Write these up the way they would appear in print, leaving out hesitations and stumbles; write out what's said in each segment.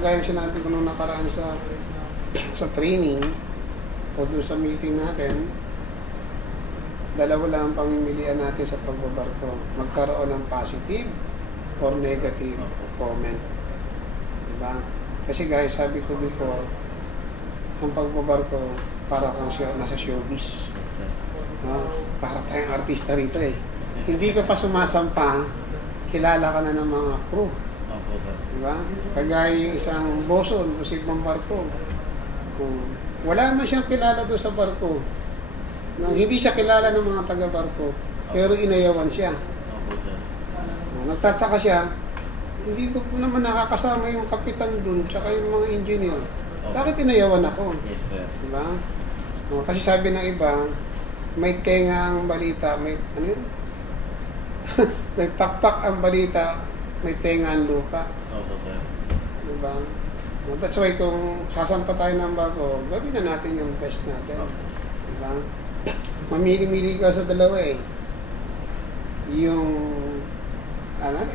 kagaya sinabi ko nung nakaraan sa training o doon sa meeting natin, dalawa lang ang pamimilian natin sa pagbabarko. Magkaroon ng positive or negative comment. Diba? Kasi guys, sabi ko before, ang pagbabarko, para kang nasa showbiz. No? Para tayong artista rito eh. Hindi ka pa sumasampa, kilala ka na ng mga crew. Diba? Kagaya yung isang boson o si Ibang Barko. Wala man siyang kilala doon sa barko. Hindi siya kilala ng mga taga-barko, pero inayawan siya. Nagtataka siya, hindi ko naman nakakasama yung kapitan doon, tsaka yung mga engineer. Bakit inayawan ako? Yes, sir. Diba? Kasi sabi ng iba, may tenga ang balita, may ano yun? May pakpak ang balita, may tenga ang lupa. Opo, sir. Diba? That's why kung sasampa tayo ng barko, gawin na natin yung best natin. Diba? Mamili-mili ka sa dalawa eh. Yung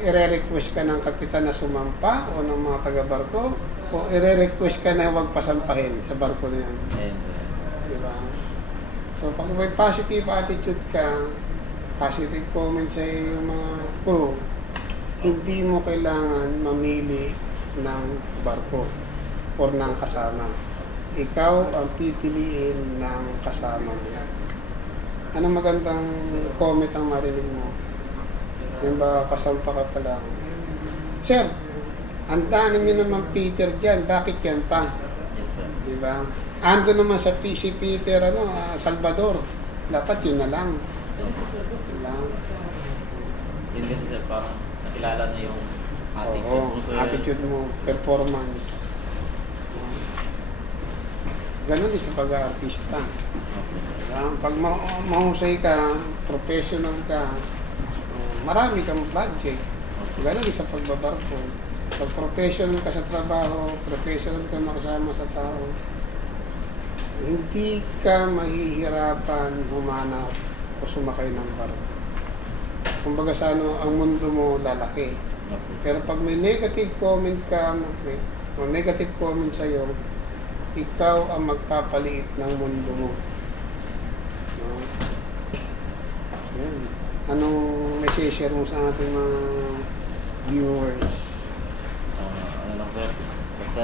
ire-request ka ng kapitan na sumampa o ng mga taga-barko o ire-request ka na huwag pasampahin sa barko na yan. Ayan, sir. Diba? So, pag may positive attitude ka, positive comment sa yung mga crew, hindi mo kailangan mamili ng barko o ng kasama. Ikaw ang pipiliin ng kasama mo. Anong magandang comment ang marinig mo? Yung ba kasampa ka pa lang? Sir, ang dami mo naman Peter dyan, bakit yan pa? Yes, sir. Diba? Ando naman sa PC Peter, Salvador. Dapat yun na lang. Diba? Yun kasi, sir, parang nakilala na yung attitude Oo, mo, sir. attitude mo, performance. Ganun din sa pag-aartista. Diba? Pag mahusay ka, professional ka, marami kang budget. Ganun din sa pagbabarko. Pag professional ka sa trabaho, professional ka makasama sa tao, hindi ka mahihirapan humanap o sumakay ng barko. Kumbaga sa ang mundo mo lalaki. Pero pag may negative comment ka, may negative comment sa'yo, ikaw ang magpapaliit ng mundo mo. No? So, yan. Anong message mo sa ating mga viewers? Ano lang, sir. Basta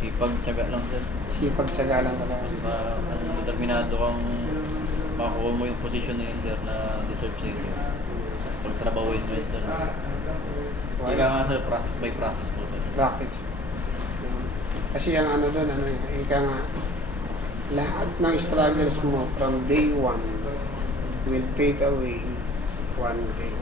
sipag-tiyaga lang, sir. Sipag-tiyaga lang talaga. Basta kung determinado kang makuha mo yung position na yun, sir, na deserve sa'yo, sir. Pagtrabahuin mo yun, sir. Ika nga, sir, process by process po, sir. Practice. Kasi yung ano doon, ika nga, lahat ng struggles mo from day one will fade away one day.